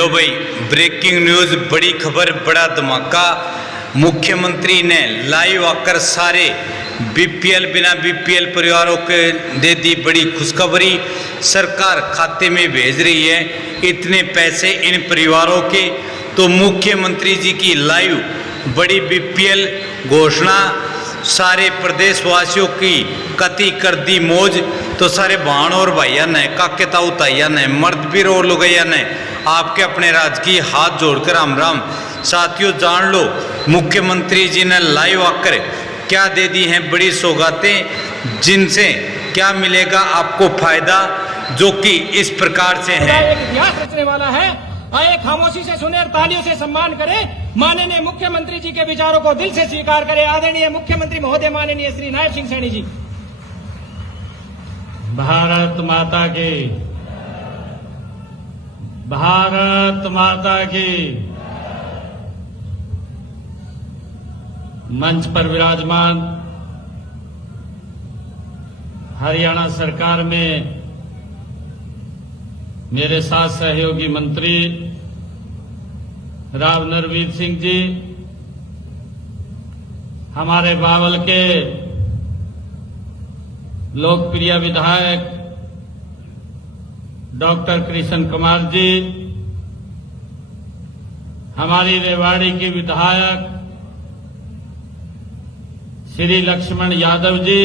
लो भाई, breaking news, बड़ी खबर, बड़ा धमाका। मुख्यमंत्री ने लाइव आकर सारे बीपीएल बिना बीपीएल परिवारों के दे दी बड़ी खुशखबरी। सरकार खाते में भेज रही है इतने पैसे इन परिवारों के। तो मुख्यमंत्री जी की लाइव बड़ी बीपीएल घोषणा, सारे प्रदेशवासियों की कति कर दी मौज। तो सारे बहन और भाइया ने, काके ताऊ ताइया ने, मर्द भी और लोगैया ने आपके अपने राजकीय हाथ जोड़कर राम राम। साथियों जान लो मुख्यमंत्री जी ने लाइव आकर क्या दे दी हैं बड़ी सौगातें, जिनसे क्या मिलेगा आपको फायदा, जो कि इस प्रकार से है। एक इतिहास रचने वाला है। आए खामोशी से सुने और तालियों से सम्मान करें। माननीय मुख्यमंत्री जी के विचारों को दिल से स्वीकार करें। आदरणीय मुख्यमंत्री महोदय माननीय श्री नायब सिंह सैनी जी। भारत माता की, भारत माता की। मंच पर विराजमान हरियाणा सरकार में मेरे साथ सहयोगी मंत्री राव नरवीर सिंह जी, हमारे बावल के लोकप्रिय विधायक डॉक्टर कृष्ण कुमार जी, हमारी रेवाड़ी की विधायक श्री लक्ष्मण यादव जी,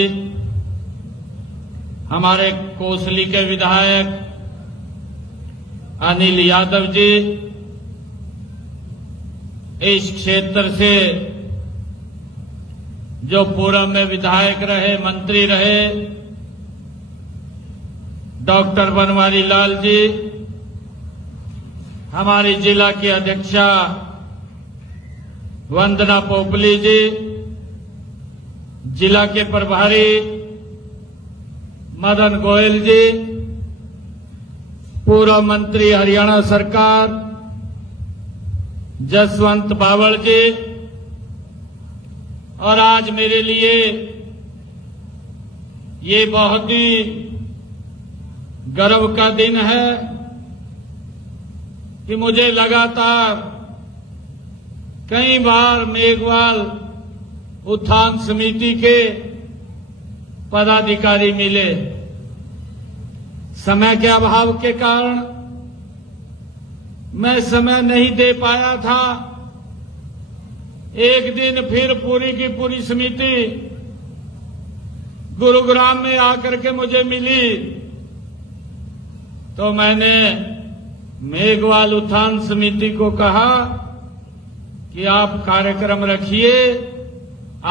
हमारे कोसली के विधायक अनिल यादव जी, इस क्षेत्र से जो पूर्व में विधायक रहे, मंत्री रहे, डॉक्टर बनवारी लाल जी, हमारी जिला की अध्यक्षा वंदना पोपली जी, जिला के प्रभारी मदन गोयल जी, पूर्व मंत्री हरियाणा सरकार जसवंत बावल जी, और आज मेरे लिए ये बहुत ही गर्व का दिन है कि मुझे लगातार कई बार मेघवाल उत्थान समिति के पदाधिकारी मिले। समय के अभाव के कारण मैं समय नहीं दे पाया था। एक दिन फिर पूरी की पूरी समिति गुरुग्राम में आकर के मुझे मिली, तो मैंने मेघवाल उत्थान समिति को कहा कि आप कार्यक्रम रखिए,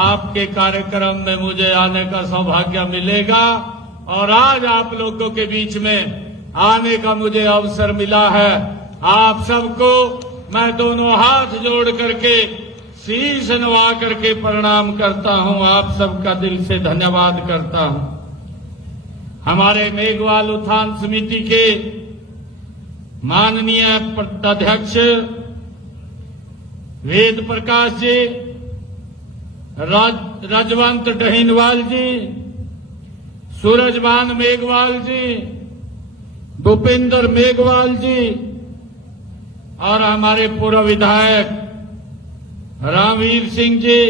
आपके कार्यक्रम में मुझे आने का सौभाग्य मिलेगा। और आज आप लोगों के बीच में आने का मुझे अवसर मिला है। आप सबको मैं दोनों हाथ जोड़ करके, शीश नवा करके प्रणाम करता हूं। आप सबका दिल से धन्यवाद करता हूं। हमारे मेघवाल उत्थान समिति के माननीय अध्यक्ष वेद प्रकाश जी, राजवंत डहीनवाल जी, सूरजभान मेघवाल जी, भूपिंदर मेघवाल जी, और हमारे पूर्व विधायक रामवीर सिंह जी,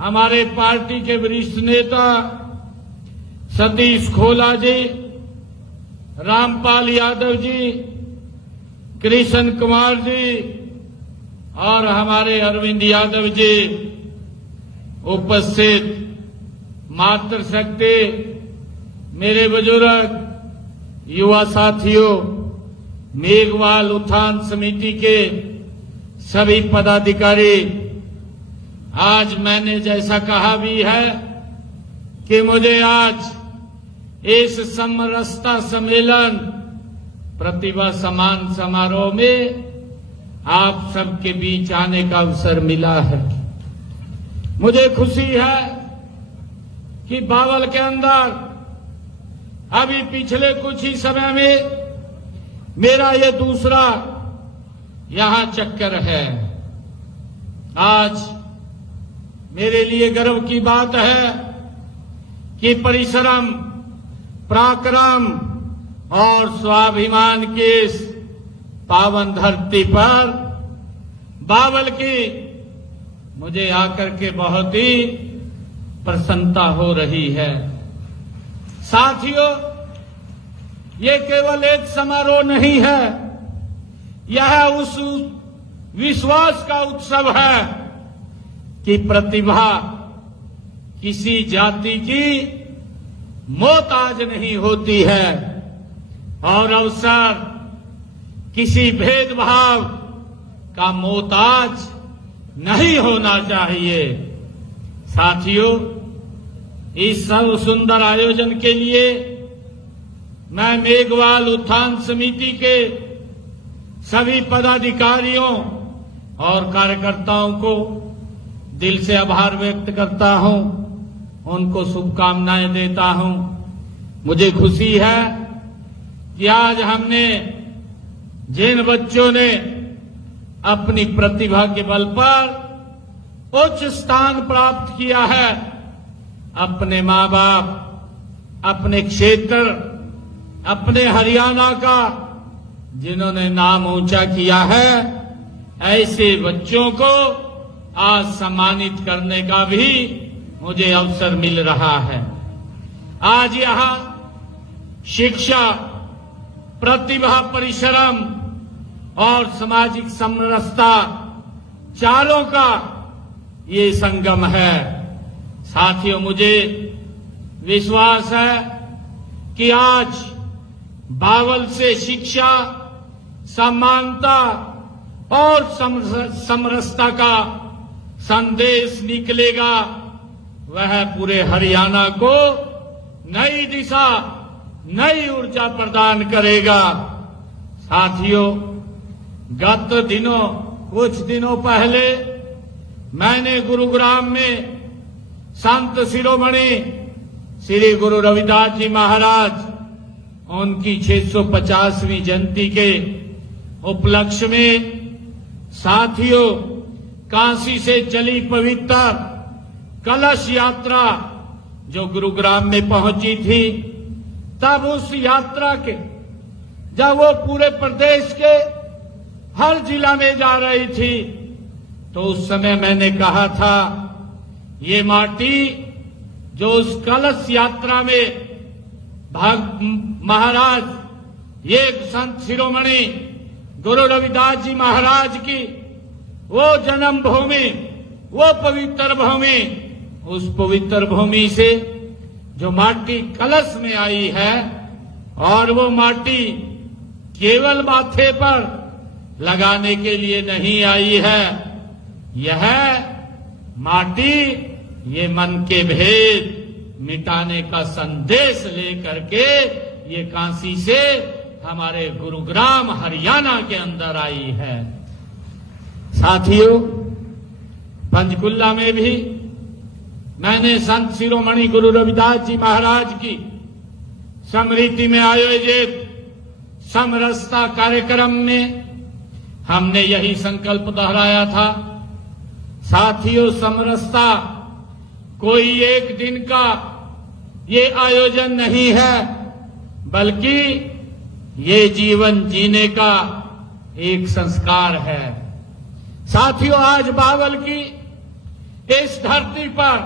हमारे पार्टी के वरिष्ठ नेता सतीश खोला जी, रामपाल यादव जी, कृष्ण कुमार जी, और हमारे अरविंद यादव जी उपस्थित, मातृशक्ति, मेरे बुजुर्ग, युवा साथियों, मेघवाल उत्थान समिति के सभी पदाधिकारी, आज मैंने जैसा कहा भी है कि मुझे आज इस समरसता सम्मेलन प्रतिभा सम्मान समारोह में आप सबके बीच आने का अवसर मिला है। मुझे खुशी है कि बावल के अंदर अभी पिछले कुछ ही समय में मेरा ये दूसरा यहां चक्कर है। आज मेरे लिए गर्व की बात है कि परिश्रम, पराक्रम और स्वाभिमान के इस पावन धरती पर बावल की मुझे आकर के बहुत ही प्रसन्नता हो रही है। साथियों, ये केवल एक समारोह नहीं है, यह उस विश्वास का उत्सव है कि प्रतिभा किसी जाति की मोहताज नहीं होती है और अवसर किसी भेदभाव का मोहताज नहीं होना चाहिए। साथियों, इस सर्व सुंदर आयोजन के लिए मैं मेघवाल उत्थान समिति के सभी पदाधिकारियों और कार्यकर्ताओं को दिल से आभार व्यक्त करता हूं, उनको शुभकामनाएं देता हूं। मुझे खुशी है कि आज हमने जिन बच्चों ने अपनी प्रतिभा के बल पर उच्च स्थान प्राप्त किया है, अपने मां बाप, अपने क्षेत्र, अपने हरियाणा का जिन्होंने नाम ऊंचा किया है, ऐसे बच्चों को आज सम्मानित करने का भी मुझे अवसर मिल रहा है। आज यहां शिक्षा, प्रतिभा, परिश्रम और सामाजिक समरसता चारों का ये संगम है। साथियों, मुझे विश्वास है कि आज बावल से शिक्षा, समानता और समरसता का संदेश निकलेगा, वह पूरे हरियाणा को नई दिशा, नई ऊर्जा प्रदान करेगा। साथियों, कुछ दिनों पहले मैंने गुरुग्राम में संत शिरोमणि श्री गुरु रविदास जी महाराज, उनकी 650वीं जयंती के उपलक्ष्य में साथियों काशी से चली पवित्र कलश यात्रा जो गुरुग्राम में पहुंची थी, तब उस यात्रा के जब वो पूरे प्रदेश के हर जिला में जा रही थी, तो उस समय मैंने कहा था, ये माटी जो उस कलश यात्रा में महाराज, ये संत शिरोमणि गुरु रविदास जी महाराज की वो जन्म भूमि, वो पवित्र भूमि, उस पवित्र भूमि से जो माटी कलश में आई है, और वो माटी केवल माथे पर लगाने के लिए नहीं आई है, यह माटी ये मन के भेद मिटाने का संदेश लेकर के ये काशी से हमारे गुरुग्राम हरियाणा के अंदर आई है। साथियों, पंचकुला में भी मैंने संत शिरोमणि गुरु रविदास जी महाराज की स्मृति में आयोजित समरसता कार्यक्रम में हमने यही संकल्प दोहराया था। साथियों, समरसता कोई एक दिन का ये आयोजन नहीं है, बल्कि ये जीवन जीने का एक संस्कार है। साथियों, आज बावल की इस धरती पर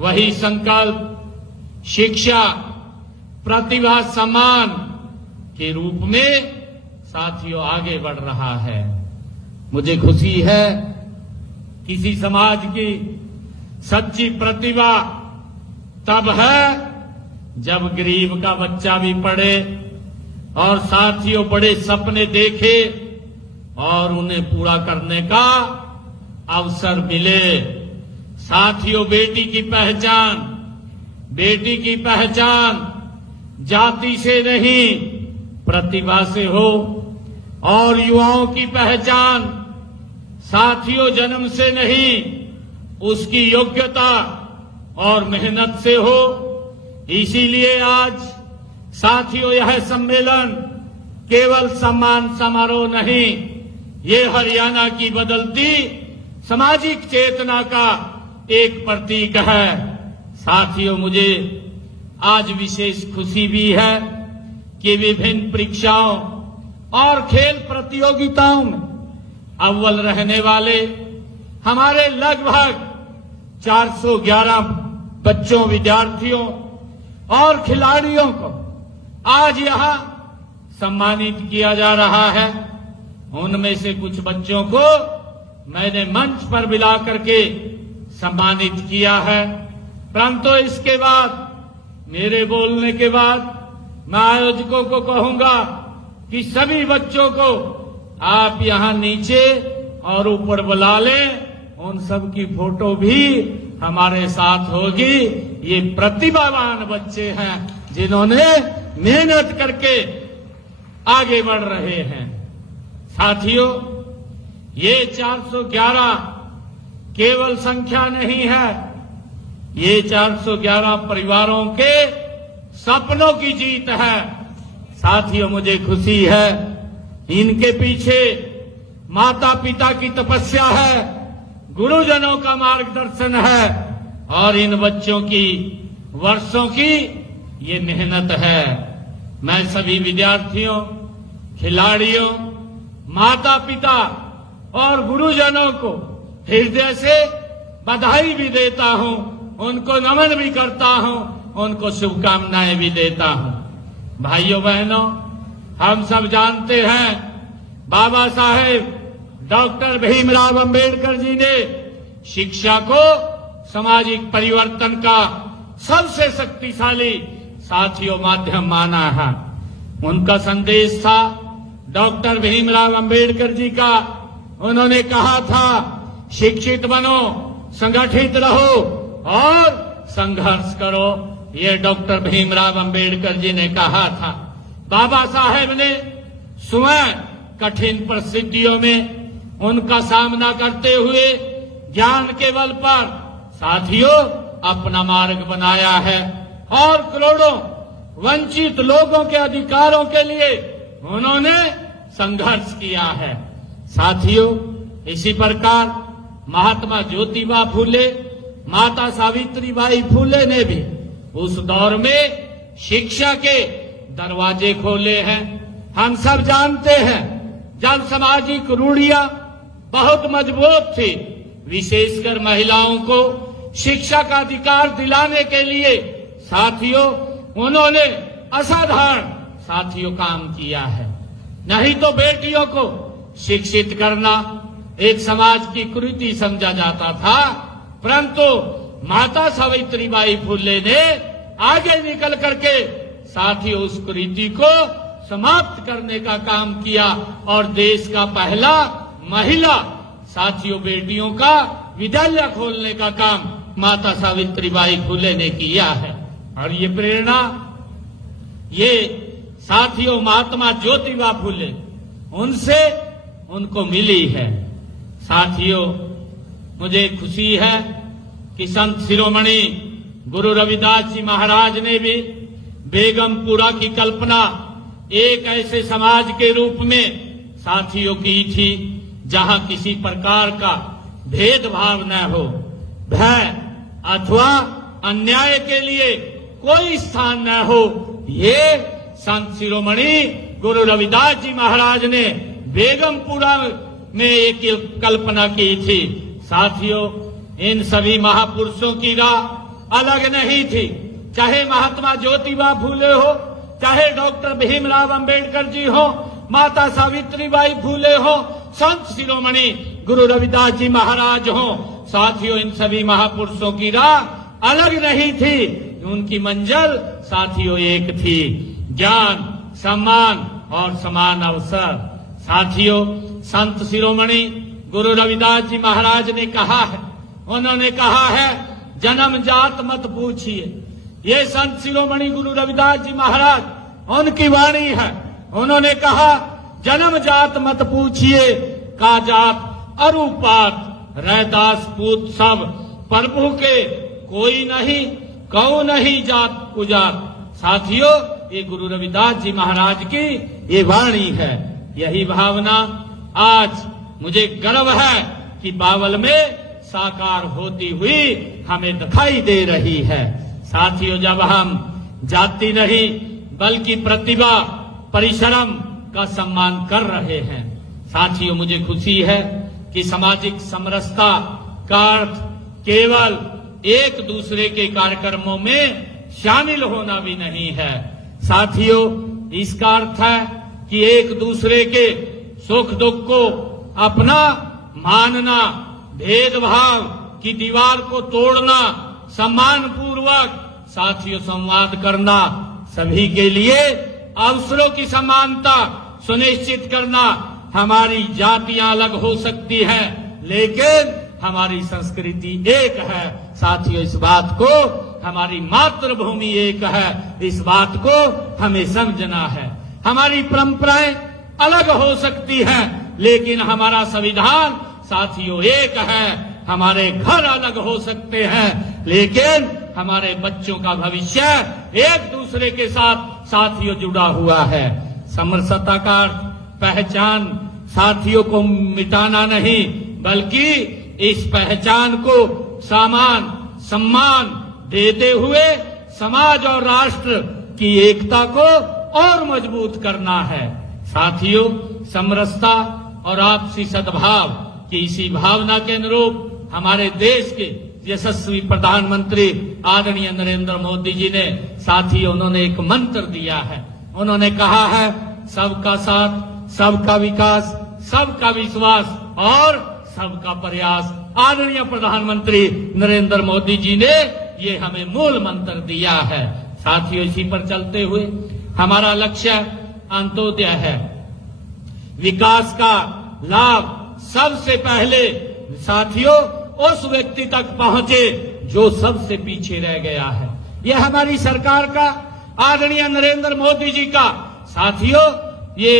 वही संकल्प शिक्षा, प्रतिभा, सम्मान के रूप में साथियों आगे बढ़ रहा है। मुझे खुशी है, किसी समाज की सच्ची प्रतिभा तब है जब गरीब का बच्चा भी पढ़े और साथियों बड़े सपने देखे और उन्हें पूरा करने का अवसर मिले। साथियों, बेटी की पहचान जाति से नहीं प्रतिभा से हो, और युवाओं की पहचान साथियों जन्म से नहीं उसकी योग्यता और मेहनत से हो। इसीलिए आज साथियों यह सम्मेलन केवल सम्मान समारोह नहीं, ये हरियाणा की बदलती सामाजिक चेतना का एक प्रतीक है। साथियों, मुझे आज विशेष खुशी भी है कि विभिन्न परीक्षाओं और खेल प्रतियोगिताओं में अव्वल रहने वाले हमारे लगभग 411 बच्चों, विद्यार्थियों और खिलाड़ियों को आज यहां सम्मानित किया जा रहा है। उनमें से कुछ बच्चों को मैंने मंच पर बुला करके सम्मानित किया है। परंतु इसके बाद, मेरे बोलने के बाद, मैं आयोजकों को कहूंगा कि सभी बच्चों को आप यहां नीचे और ऊपर बुला लें। उन सब की फोटो भी हमारे साथ होगी। ये प्रतिभावान बच्चे हैं जिन्होंने मेहनत करके आगे बढ़ रहे हैं। साथियों, ये 411 केवल संख्या नहीं है, ये 411 परिवारों के सपनों की जीत है। साथियों, मुझे खुशी है, इनके पीछे माता पिता की तपस्या है, गुरुजनों का मार्गदर्शन है और इन बच्चों की वर्षों की ये मेहनत है। मैं सभी विद्यार्थियों, खिलाड़ियों, माता पिता और गुरुजनों को हृदय से बधाई भी देता हूं, उनको नमन भी करता हूं, उनको शुभकामनाएं भी देता हूं। भाइयों बहनों, हम सब जानते हैं बाबा साहेब डॉक्टर भीमराव अंबेडकर जी ने शिक्षा को सामाजिक परिवर्तन का सबसे शक्तिशाली साथियों माध्यम माना है। उनका संदेश था डॉक्टर भीमराव अंबेडकर जी का। उन्होंने कहा था, शिक्षित बनो, संगठित रहो और संघर्ष करो। ये डॉक्टर भीमराव अंबेडकर जी ने कहा था। बाबा साहेब ने स्वयं कठिन परिस्थितियों में उनका सामना करते हुए ज्ञान के बल पर साथियों अपना मार्ग बनाया है और करोड़ों वंचित लोगों के अधिकारों के लिए उन्होंने संघर्ष किया है। साथियों, इसी प्रकार महात्मा ज्योतिबा फूले, माता सावित्रीबाई फूले ने भी उस दौर में शिक्षा के दरवाजे खोले हैं। हम सब जानते हैं, जब सामाजिक रूढ़ियां बहुत मजबूत थी, विशेषकर महिलाओं को शिक्षा का अधिकार दिलाने के लिए साथियों उन्होंने असाधारण साथियों काम किया है। नहीं तो बेटियों को शिक्षित करना एक समाज की कुरीति समझा जाता था, परंतु माता सावित्रीबाई फुले ने आगे निकल करके साथियों उस कुरीति को समाप्त करने का काम किया और देश का पहला महिला साथियों बेटियों का विद्यालय खोलने का काम माता सावित्रीबाई फुले ने किया है। और ये प्रेरणा ये साथियों महात्मा ज्योतिबा फुले उनसे उनको मिली है। साथियों, मुझे खुशी है कि संत शिरोमणि गुरु रविदास जी महाराज ने भी बेगमपुरा की कल्पना एक ऐसे समाज के रूप में साथियों की थी जहां किसी प्रकार का भेदभाव न हो, भय अथवा अन्याय के लिए कोई स्थान न हो। ये संत शिरोमणि गुरु रविदास जी महाराज ने बेगमपुरा में एक कल्पना की थी। साथियों, इन सभी महापुरुषों की राह अलग नहीं थी, चाहे महात्मा ज्योतिबा फूले हो, चाहे डॉक्टर भीमराव अंबेडकर जी हो, माता सावित्रीबाई फूले हो, संत शिरोमणि गुरु रविदास जी महाराज हो। साथियों, इन सभी महापुरुषों की राह अलग नहीं थी, उनकी मंजिल साथियों एक थी, ज्ञान, सम्मान और समान अवसर। साथियों, संत शिरोमणि गुरु रविदास जी महाराज ने कहा है, उन्होंने कहा है, जन्म जात मत पूछिए। ये संत शिरोमणि गुरु रविदास जी महाराज उनकी वाणी है। उन्होंने कहा, जन्म जात मत पूछिए, का जात अरुपात, रैदास पूत सब प्रभु के, कोई नहीं कौ नहीं जात कुजात। साथियों, ये गुरु रविदास जी महाराज की ये वाणी है। यही भावना आज मुझे गर्व है कि बावल में साकार होती हुई हमें दिखाई दे रही है। साथियों, जब हम जाति नहीं बल्कि प्रतिभा, परिश्रम, का सम्मान कर रहे हैं। साथियों, मुझे खुशी है कि सामाजिक समरसता का अर्थ केवल एक दूसरे के कार्यक्रमों में शामिल होना भी नहीं है। साथियों, इसका अर्थ है कि एक दूसरे के सुख दुख को अपना मानना, भेदभाव की दीवार को तोड़ना, सम्मान पूर्वक साथियों संवाद करना, सभी के लिए अवसरों की समानता सुनिश्चित करना। हमारी जातियां अलग हो सकती हैं, लेकिन हमारी संस्कृति एक है। साथियों, इस बात को, हमारी मातृभूमि एक है, इस बात को हमें समझना है। हमारी परंपराएं अलग हो सकती हैं, लेकिन हमारा संविधान साथियों एक है। हमारे घर अलग हो सकते हैं, लेकिन हमारे बच्चों का भविष्य एक दूसरे के साथ साथियों जुड़ा हुआ है। समरसता का पहचान साथियों को मिटाना नहीं, बल्कि इस पहचान को सम्मान देते हुए समाज और राष्ट्र की एकता को और मजबूत करना है। साथियों, समरसता और आपसी सद्भाव की इसी भावना के अनुरूप हमारे देश के यशस्वी प्रधानमंत्री आदरणीय नरेंद्र मोदी जी ने साथियों उन्होंने एक मंत्र दिया है। उन्होंने कहा है, सबका साथ, सबका विकास, सबका विश्वास और सबका प्रयास। आदरणीय प्रधानमंत्री नरेंद्र मोदी जी ने ये हमें मूल मंत्र दिया है। साथियों, इसी पर चलते हुए हमारा लक्ष्य अंत्योदय है। विकास का लाभ सबसे पहले साथियों उस व्यक्ति तक पहुंचे जो सबसे पीछे रह गया है। यह हमारी सरकार का, आदरणीय नरेंद्र मोदी जी का साथियों ये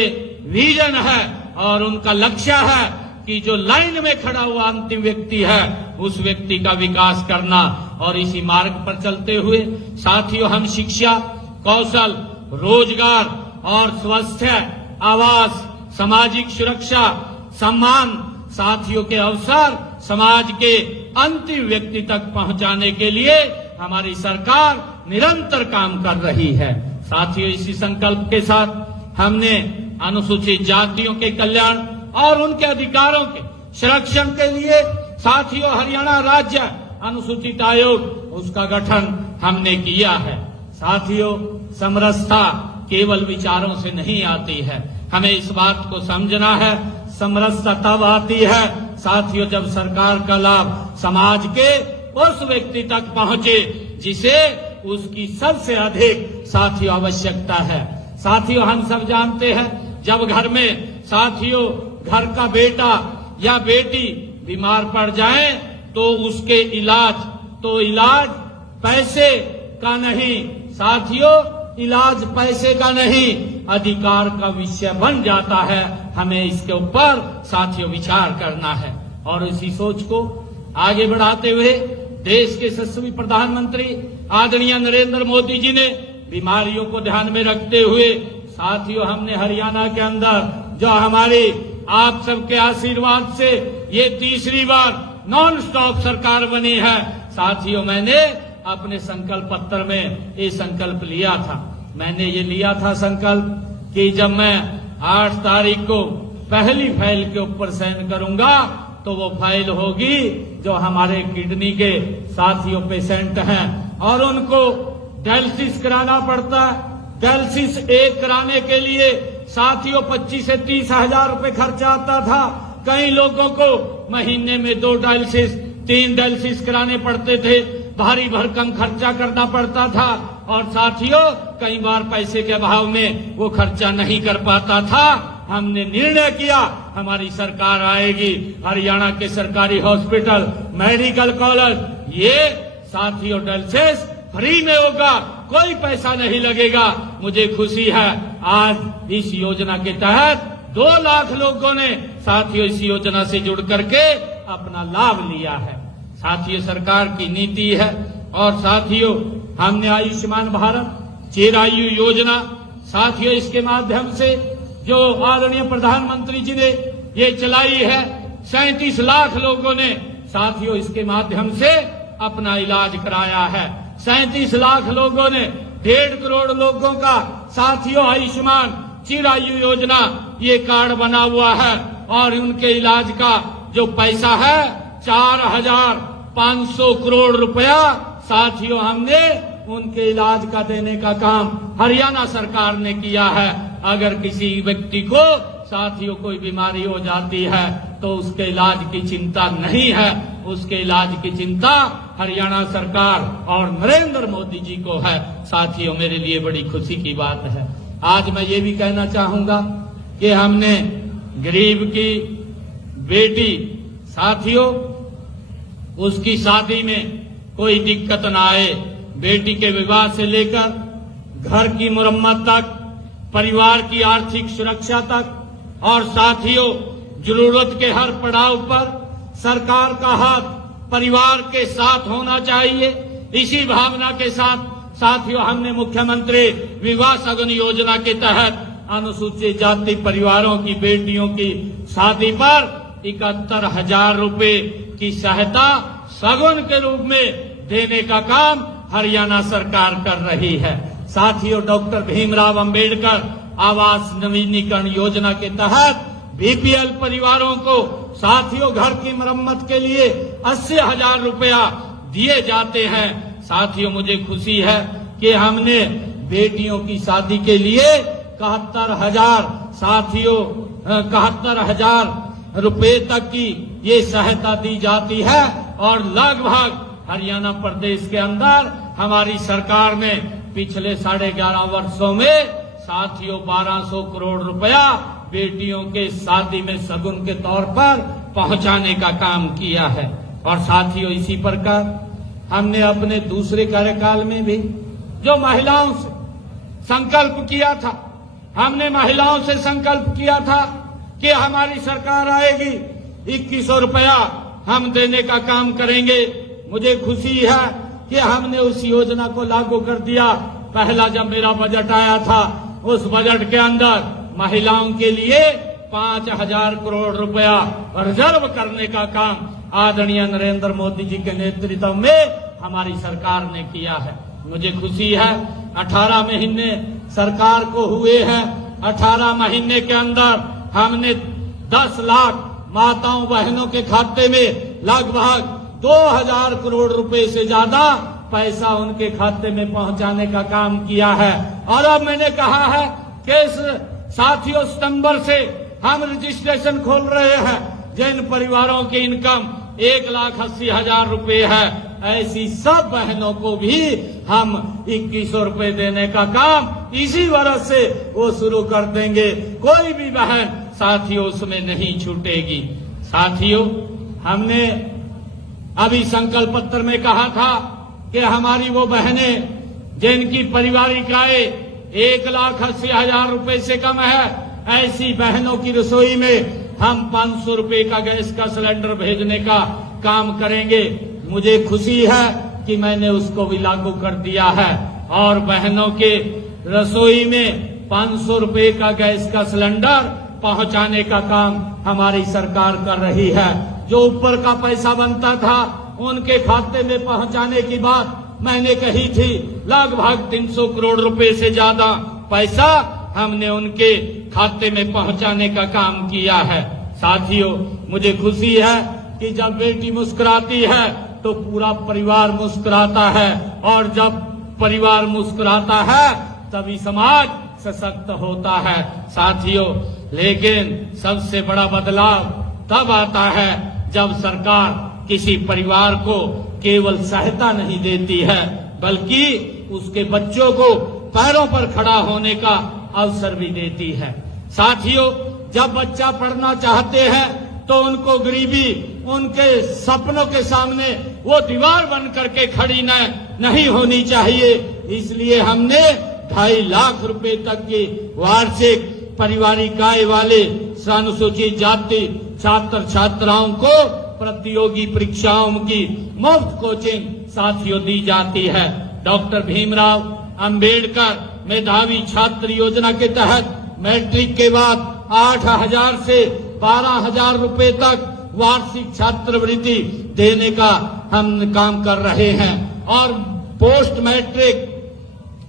विजन है और उनका लक्ष्य है कि जो लाइन में खड़ा हुआ अंतिम व्यक्ति है उस व्यक्ति का विकास करना। और इसी मार्ग पर चलते हुए साथियों हम शिक्षा, कौशल, रोजगार और स्वास्थ्य, आवास, सामाजिक सुरक्षा, सम्मान, साथियों के अवसर समाज के अंतिम व्यक्ति तक पहुंचाने के लिए हमारी सरकार निरंतर काम कर रही है। साथियों, इसी संकल्प के साथ हमने अनुसूचित जातियों के कल्याण और उनके अधिकारों के संरक्षण के लिए साथियों हरियाणा राज्य अनुसूचित आयोग उसका गठन हमने किया है। साथियों, समरसता केवल विचारों से नहीं आती है, हमें इस बात को समझना है। समरसता तब आती है साथियों जब सरकार का लाभ समाज के उस व्यक्ति तक पहुंचे जिसे उसकी सबसे अधिक साथियों आवश्यकता है। साथियों, हम सब जानते हैं जब घर में साथियों घर का बेटा या बेटी बीमार पड़ जाए तो उसके इलाज पैसे का नहीं साथियों, इलाज पैसे का नहीं अधिकार का विषय बन जाता है। हमें इसके ऊपर साथियों विचार करना है और इसी सोच को आगे बढ़ाते हुए देश के यशस्वी प्रधानमंत्री आदरणीय नरेंद्र मोदी जी ने बीमारियों को ध्यान में रखते हुए साथियों हमने हरियाणा के अंदर जो हमारी आप सबके आशीर्वाद से ये तीसरी बार नॉन स्टॉप सरकार बनी है। साथियों, मैंने अपने संकल्प पत्र में ये संकल्प लिया था। मैंने ये लिया था संकल्प कि जब मैं 8 तारीख को पहली फाइल के ऊपर साइन करूंगा तो वो फाइल होगी जो हमारे किडनी के साथियों पेशेंट हैं और उनको डायलिसिस कराना पड़ता है। डायलिसिस एक कराने के लिए साथियों 25 से 30 हजार रुपए खर्चा आता था। कई लोगों को महीने में 2 डायलिसिस 3 डायलिसिस कराने पड़ते थे, भारी भरकम खर्चा करना पड़ता था और साथियों कई बार पैसे के अभाव में वो खर्चा नहीं कर पाता था। हमने निर्णय किया हमारी सरकार आएगी, हरियाणा के सरकारी हॉस्पिटल, मेडिकल कॉलेज ये साथियों डायलिसिस फ्री में होगा, कोई पैसा नहीं लगेगा। मुझे खुशी है आज इस योजना के तहत 2 लाख लोगों ने साथियों इस योजना से जुड़ करके अपना लाभ लिया है। साथियों, सरकार की नीति है और साथियों हमने आयुष्मान भारत चिरायु योजना साथियों इसके माध्यम से जो आदरणीय प्रधानमंत्री जी ने ये चलाई है 37 लाख लोगों ने साथियों इसके माध्यम से अपना इलाज कराया है। 37 लाख लोगों ने 1.5 करोड़ लोगों का साथियों आयुष्मान चिरायु योजना ये कार्ड बना हुआ है और उनके इलाज का जो पैसा है 4,500 करोड़ रुपया साथियों हमने उनके इलाज का देने का काम हरियाणा सरकार ने किया है। अगर किसी व्यक्ति को साथियों कोई बीमारी हो जाती है तो उसके इलाज की चिंता नहीं है, उसके इलाज की चिंता हरियाणा सरकार और नरेंद्र मोदी जी को है। साथियों मेरे लिए बड़ी खुशी की बात है। आज मैं ये भी कहना चाहूंगा कि हमने गरीब की बेटी साथियों उसकी शादी में कोई दिक्कत न आए, बेटी के विवाह से लेकर घर की मुरम्मत तक, परिवार की आर्थिक सुरक्षा तक और साथियों जरूरत के हर पड़ाव पर सरकार का हाथ परिवार के साथ होना चाहिए। इसी भावना के साथ साथियों हमने मुख्यमंत्री विवाह सगुन योजना के तहत अनुसूचित जाति परिवारों की बेटियों की शादी पर 71,000 रुपए की सहायता सगुन के रूप में देने का काम हरियाणा सरकार कर रही है। साथियों डॉक्टर भीमराव अंबेडकर आवास नवीनीकरण योजना के तहत बीपीएल परिवारों को साथियों घर की मरम्मत के लिए 80,000 रुपया दिए जाते हैं। साथियों मुझे खुशी है कि हमने बेटियों की शादी के लिए 71,000 साथियों 71,000 रुपए तक की ये सहायता दी जाती है और लगभग हरियाणा प्रदेश के अंदर हमारी सरकार ने पिछले 11.5 वर्षों में साथियों 1200 करोड़ रुपया बेटियों के शादी में सगुन के तौर पर पहुंचाने का काम किया है। और साथियों इसी प्रकार हमने अपने दूसरे कार्यकाल में भी जो महिलाओं से संकल्प किया था, हमने महिलाओं से संकल्प किया था कि हमारी सरकार आएगी 2100 रुपया हम देने का काम करेंगे। मुझे खुशी है कि हमने उस योजना को लागू कर दिया। पहला जब मेरा बजट आया था उस बजट के अंदर महिलाओं के लिए 5,000 करोड़ रुपया रिजर्व करने का काम आदरणीय नरेंद्र मोदी जी के नेतृत्व में हमारी सरकार ने किया है। मुझे खुशी है 18 महीने सरकार को हुए हैं। 18 महीने के अंदर हमने 10 लाख माताओं बहनों के खाते में लगभग 2,000 करोड़ रुपए से ज्यादा पैसा उनके खाते में पहुंचाने का काम किया है। और अब मैंने कहा है कि इस साथियों सितंबर से हम रजिस्ट्रेशन खोल रहे हैं जिन परिवारों की इनकम 1,80,000 रुपए है, ऐसी सब बहनों को भी हम 2100 रुपए देने का काम इसी वर्ष से वो शुरू कर देंगे। कोई भी बहन साथियों उसमें नहीं छूटेगी। साथियों हमने अभी संकल्प पत्र में कहा था कि हमारी वो बहनें जिनकी पारिवारिक आय 1,80,000 रुपए से कम है, ऐसी बहनों की रसोई में हम 500 रुपए का गैस का सिलेंडर भेजने का काम करेंगे। मुझे खुशी है कि मैंने उसको भी लागू कर दिया है और बहनों के रसोई में 500 रुपए का गैस का सिलेंडर पहुंचाने का काम हमारी सरकार कर रही है। जो ऊपर का पैसा बनता था उनके खाते में पहुंचाने की बात मैंने कही थी, लगभग 300 करोड़ रुपए से ज्यादा पैसा हमने उनके खाते में पहुंचाने का काम किया है। साथियों मुझे खुशी है कि जब बेटी मुस्कुराती है तो पूरा परिवार मुस्कुराता है और जब परिवार मुस्कुराता है तभी समाज सशक्त होता है। साथियों लेकिन सबसे बड़ा बदलाव तब आता है जब सरकार किसी परिवार को केवल सहायता नहीं देती है बल्कि उसके बच्चों को पैरों पर खड़ा होने का अवसर भी देती है। साथियों जब बच्चा पढ़ना चाहते हैं तो उनको गरीबी उनके सपनों के सामने वो दीवार बन करके खड़ी नहीं होनी चाहिए। इसलिए हमने 2.5 लाख रुपए तक की वार्षिक पारिवारिक आय वाले अनुसूचित जाति छात्र छात्राओं को प्रतियोगी परीक्षाओं की मुफ्त कोचिंग साथियों दी जाती है। डॉक्टर भीमराव अंबेडकर मेधावी छात्र योजना के तहत मैट्रिक के बाद 8,000 से 12,000 रुपए तक वार्षिक छात्रवृत्ति देने का हम काम कर रहे हैं और पोस्ट मैट्रिक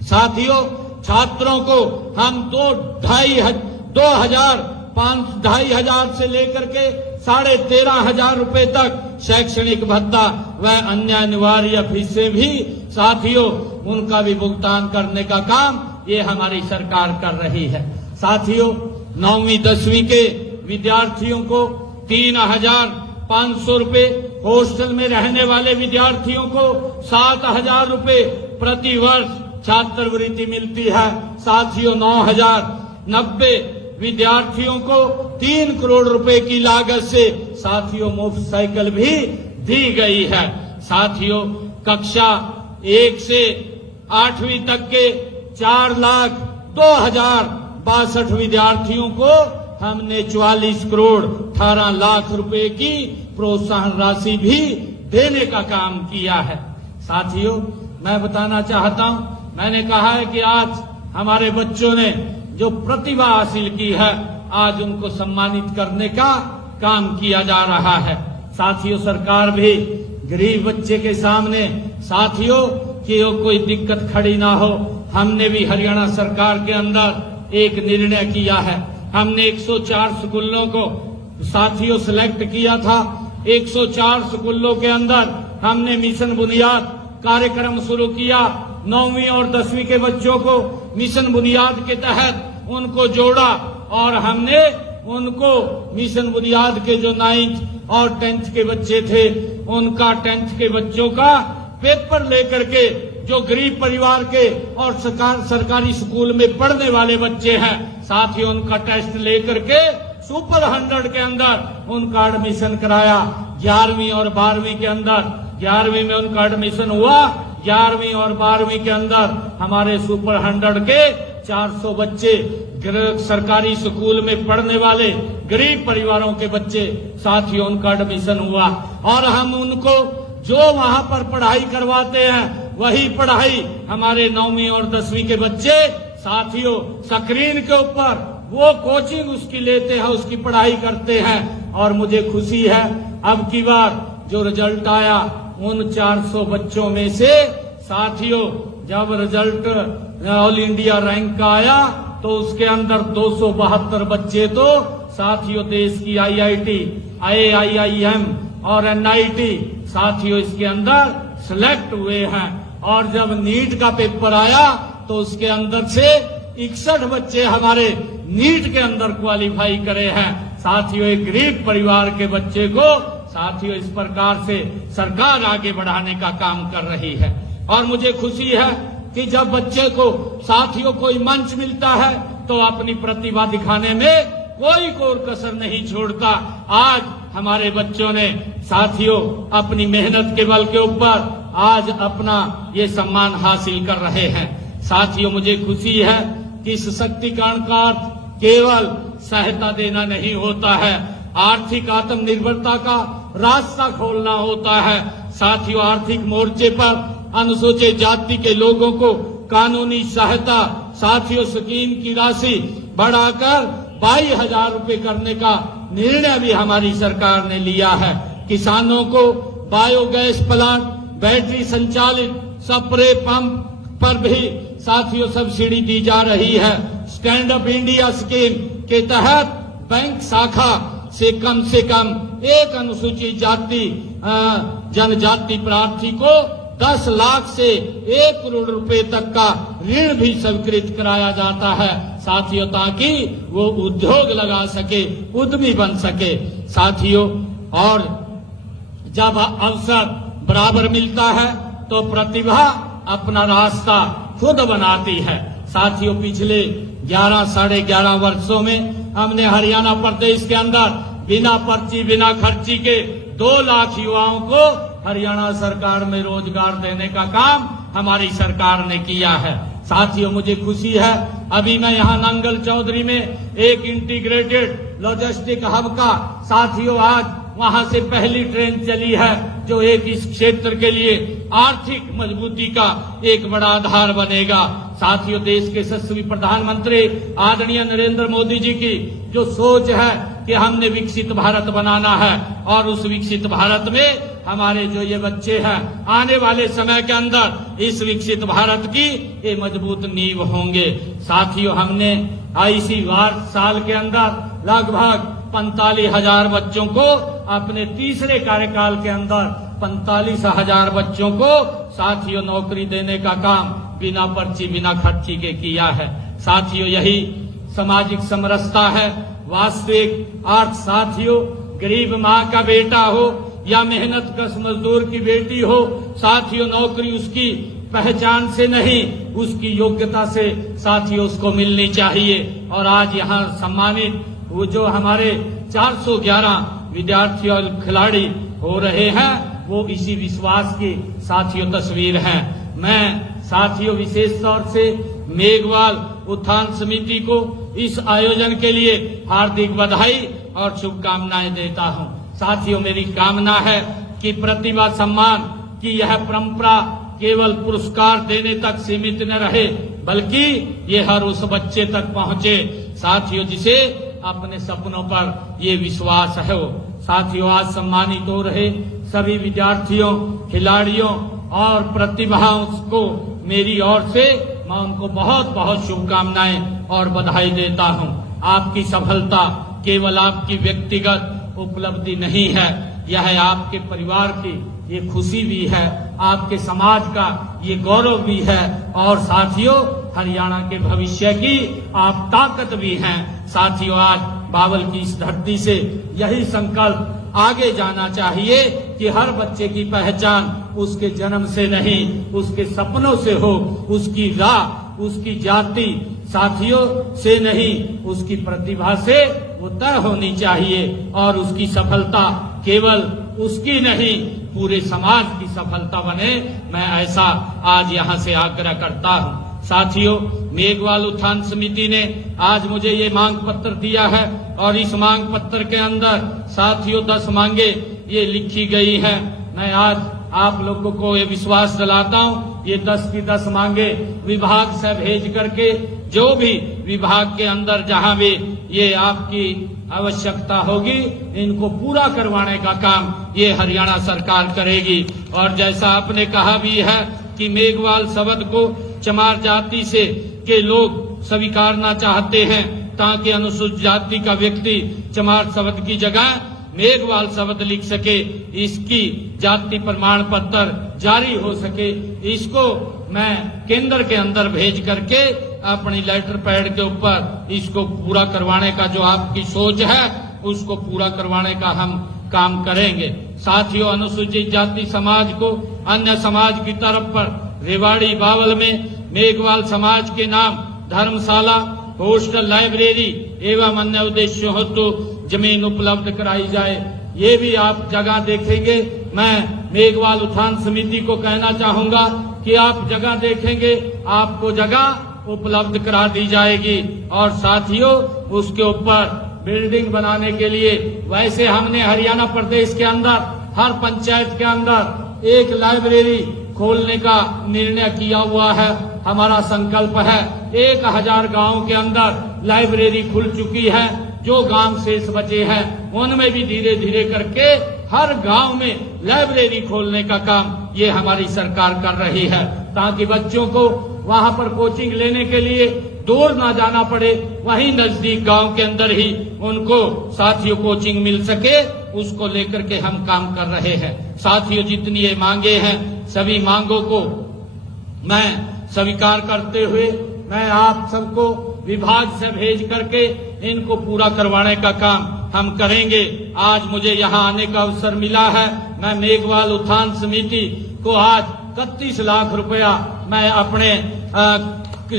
साथियों छात्रों को हम 2,500 से लेकर के 13,500 रुपए तक शैक्षणिक भत्ता व अन्य अनिवार्य फीसें भी साथियों उनका भी भुगतान करने का काम ये हमारी सरकार कर रही है। साथियों 9वीं 10वीं के विद्यार्थियों को 3,500 रुपए, हॉस्टल में रहने वाले विद्यार्थियों को 7,000 रुपए प्रति वर्ष छात्रवृत्ति मिलती है। साथियों 9,090 विद्यार्थियों को 3 करोड़ रुपए की लागत से साथियों मुफ्त साइकिल भी दी गई है। साथियों कक्षा 1 से 8वीं तक के 4,02,062 विद्यार्थियों को हमने 44 करोड़ 18 लाख रुपए की प्रोत्साहन राशि भी देने का काम किया है। साथियों मैं बताना चाहता हूं, मैंने कहा है कि आज हमारे बच्चों ने जो प्रतिभा हासिल की है आज उनको सम्मानित करने का काम किया जा रहा है। साथियों सरकार भी गरीब बच्चे के सामने साथियों कि कोई दिक्कत खड़ी ना हो, हमने भी हरियाणा सरकार के अंदर एक निर्णय किया है। हमने 104 स्कूलों को साथियों सिलेक्ट किया था। 104 स्कूलों के अंदर हमने मिशन बुनियाद कार्यक्रम शुरू किया। 9वीं और 10वीं के बच्चों को मिशन बुनियाद के तहत उनको जोड़ा और हमने उनको मिशन बुनियाद के जो 9th और 10th के बच्चे थे उनका 10th के बच्चों का पेपर लेकर के जो गरीब परिवार के और सरकारी स्कूल में पढ़ने वाले बच्चे हैं साथियों उनका टेस्ट लेकर के सुपर 100 के अंदर उनका एडमिशन कराया। 11वीं और 12वीं के अंदर 11वीं में उनका एडमिशन हुआ। 11वीं और 12वीं के अंदर हमारे सुपर 100 के 400 बच्चे सरकारी स्कूल में पढ़ने वाले गरीब परिवारों के बच्चे साथियों उनका एडमिशन हुआ और हम उनको जो वहां पर पढ़ाई करवाते हैं वही पढ़ाई हमारे 9वीं और 10वीं के बच्चे साथियों स्क्रीन के ऊपर वो कोचिंग उसकी लेते हैं, उसकी पढ़ाई करते हैं। और मुझे खुशी है अब की बार जो रिजल्ट आया उन 400 बच्चों में से साथियों जब रिजल्ट ऑल इंडिया रैंक का आया तो उसके अंदर 272 बच्चे तो साथियों देश की IIT, IIM और NIT साथियों इसके अंदर सिलेक्ट हुए हैं। और जब नीट का पेपर आया तो उसके अंदर से 61 बच्चे हमारे नीट के अंदर क्वालिफाई करे हैं। साथियों एक गरीब परिवार के बच्चे को साथियों इस प्रकार से सरकार आगे बढ़ाने का काम कर रही है। और मुझे खुशी है कि जब बच्चे को साथियों कोई मंच मिलता है तो अपनी प्रतिभा दिखाने में कोई कोर कसर नहीं छोड़ता। आज हमारे बच्चों ने साथियों अपनी मेहनत के बल के ऊपर आज अपना ये सम्मान हासिल कर रहे हैं। साथियों मुझे खुशी है कि सशक्तिकरण का अर्थ केवल सहायता देना नहीं होता है, आर्थिक आत्मनिर्भरता का रास्ता खोलना होता है। साथियों आर्थिक मोर्चे पर अनुसूचित जाति के लोगों को कानूनी सहायता साथियों स्कीम की राशि बढ़ाकर 22,000 रुपए करने का निर्णय भी हमारी सरकार ने लिया है। किसानों को बायोगैस प्लांट, बैटरी संचालित स्प्रे पंप पर भी साथियों सब्सिडी दी जा रही है। स्टैंड अप इंडिया स्कीम के तहत बैंक शाखा से कम एक अनुसूचित जाति जनजाति प्रार्थी को 10 लाख से 1 करोड़ रुपए तक का ऋण भी स्वीकृत कराया जाता है साथियों ताकि वो उद्योग लगा सके, उद्यमी बन सके। साथियों और जब अवसर बराबर मिलता है तो प्रतिभा अपना रास्ता खुद बनाती है। साथियों पिछले 11-11.5 वर्षों में हमने हरियाणा प्रदेश के अंदर बिना पर्ची बिना खर्ची के 2 लाख युवाओं को हरियाणा सरकार में रोजगार देने का काम हमारी सरकार ने किया है। साथियों मुझे खुशी है अभी मैं यहाँ नंगल चौधरी में एक इंटीग्रेटेड लॉजिस्टिक हब का साथियों आज वहां से पहली ट्रेन चली है जो एक इस क्षेत्र के लिए आर्थिक मजबूती का एक बड़ा आधार बनेगा। साथियों देश के यशस्वी प्रधानमंत्री आदरणीय नरेंद्र मोदी जी की जो सोच है कि हमने विकसित भारत बनाना है और उस विकसित भारत में हमारे जो ये बच्चे हैं आने वाले समय के अंदर इस विकसित भारत की ये मजबूत नींव होंगे। साथियों, हमने इसी साल के अंदर लगभग 45,000 बच्चों को, अपने तीसरे कार्यकाल के अंदर 45,000 बच्चों को साथियों नौकरी देने का काम बिना पर्ची बिना खर्ची के किया है। साथियों, यही सामाजिक समरसता है, वास्तविक अर्थ। साथियों, गरीब माँ का बेटा हो या मेहनत कश मजदूर की बेटी हो, साथियों नौकरी उसकी पहचान से नहीं, उसकी योग्यता से साथियों उसको मिलनी चाहिए। और आज यहाँ सम्मानित वो जो हमारे 411 विद्यार्थी और खिलाड़ी हो रहे हैं, वो इसी विश्वास की साथियों तस्वीर है। मैं साथियों विशेष तौर से मेघवाल उत्थान समिति को इस आयोजन के लिए हार्दिक बधाई और शुभकामनाएं देता हूं। साथियों, मेरी कामना है कि प्रतिभा सम्मान की यह परंपरा केवल पुरस्कार देने तक सीमित न रहे, बल्कि ये हर उस बच्चे तक पहुंचे साथियों जिसे अपने सपनों पर ये विश्वास है। साथियों, आज सम्मानित हो रहे सभी विद्यार्थियों, खिलाड़ियों और प्रतिभाओं को मेरी ओर से मैं उनको बहुत बहुत शुभकामनाएं और बधाई देता हूं। आपकी सफलता केवल आपकी व्यक्तिगत उपलब्धि नहीं है, यह आपके परिवार की ये खुशी भी है, आपके समाज का ये गौरव भी है और साथियों हरियाणा के भविष्य की आप ताकत भी हैं। साथियों, आज बावल की इस धरती से यही संकल्प आगे जाना चाहिए कि हर बच्चे की पहचान उसके जन्म से नहीं, उसके सपनों से हो, उसकी राह, उसकी जाति साथियों से नहीं, उसकी प्रतिभा से वो तय होनी चाहिए और उसकी सफलता केवल उसकी नहीं, पूरे समाज की सफलता बने। मैं ऐसा आज यहाँ से आग्रह करता हूँ। साथियों, मेघवाल उत्थान समिति ने आज मुझे ये मांग पत्र दिया है और इस मांग पत्र के अंदर साथियों 10 मांगे ये लिखी गई है। मैं आज आप लोगों को ये विश्वास दिलाता हूँ, ये 10 की 10 मांगे विभाग से भेज करके जो भी विभाग के अंदर जहाँ भी ये आपकी आवश्यकता होगी, इनको पूरा करवाने का काम ये हरियाणा सरकार करेगी। और जैसा आपने कहा भी है कि मेघवाल शब्द को चमार जाति से के लोग स्वीकारना चाहते हैं ताकि अनुसूचित जाति का व्यक्ति चमार शब्द की जगह मेघवाल शब्द लिख सके, इसकी जाति प्रमाण पत्र जारी हो सके। इसको मैं केंद्र के अंदर भेज करके अपनी लेटर पैड के ऊपर इसको पूरा करवाने का जो आपकी सोच है उसको पूरा करवाने का हम काम करेंगे। साथियों, अनुसूचित जाति समाज को अन्य समाज की तरफ पर रेवाड़ी बावल में मेघवाल समाज के नाम धर्मशाला, हॉस्टल, लाइब्रेरी एवं अन्य उद्देश्यों हेतु जमीन उपलब्ध कराई जाए। ये भी आप जगह देखेंगे। मैं मेघवाल उत्थान समिति को कहना चाहूंगा कि आप जगह देखेंगे, आपको जगह उपलब्ध करा दी जाएगी। और साथियों, उसके ऊपर बिल्डिंग बनाने के लिए वैसे हमने हरियाणा प्रदेश के अंदर हर पंचायत के अंदर एक लाइब्रेरी खोलने का निर्णय किया हुआ है। हमारा संकल्प है 1000 गांव के अंदर लाइब्रेरी खुल चुकी है। जो गांव शेष बचे हैं उनमें भी धीरे धीरे करके हर गांव में लाइब्रेरी खोलने का काम ये हमारी सरकार कर रही है, ताकि बच्चों को वहां पर कोचिंग लेने के लिए दूर ना जाना पड़े, वहीं नजदीक गांव के अंदर ही उनको साथियों कोचिंग मिल सके। उसको लेकर के हम काम कर रहे हैं। साथियों, जितनी ये मांगे हैं सभी मांगों को मैं स्वीकार करते हुए मैं आप सबको विभाग से भेज करके इनको पूरा करवाने का काम हम करेंगे। आज मुझे यहाँ आने का अवसर मिला है। मैं मेघवाल उत्थान समिति को आज 31 लाख रुपया मैं अपने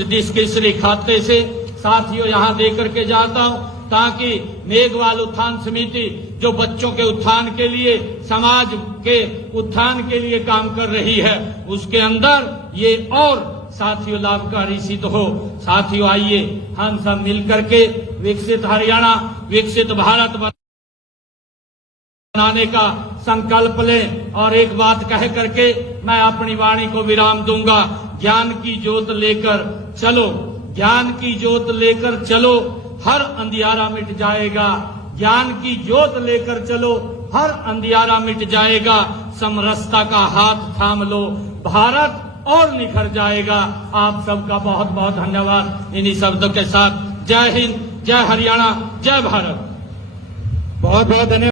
डिस्क्रिप्शनरी खाते से साथियों यहाँ दे करके जाता हूँ, ताकि मेघवाल उत्थान समिति जो बच्चों के उत्थान के लिए, समाज के उत्थान के लिए काम कर रही है, उसके अंदर ये और साथियों लाभकारी सिद्ध हो। साथियों, आइए हम सब मिलकर के विकसित हरियाणा, विकसित भारत बनाने का संकल्प लें। और एक बात कह करके मैं अपनी वाणी को विराम दूंगा। ज्ञान की ज्योत लेकर चलो, ज्ञान की ज्योत लेकर चलो, हर अंधियारा मिट जाएगा। ज्ञान की ज्योत लेकर चलो, हर अंधियारा मिट जाएगा। समरसता का हाथ थाम लो, भारत और निखर जाएगा। आप सबका बहुत बहुत धन्यवाद। इन्हीं शब्दों के साथ जय हिंद, जय हरियाणा, जय भारत। बहुत बहुत धन्यवाद।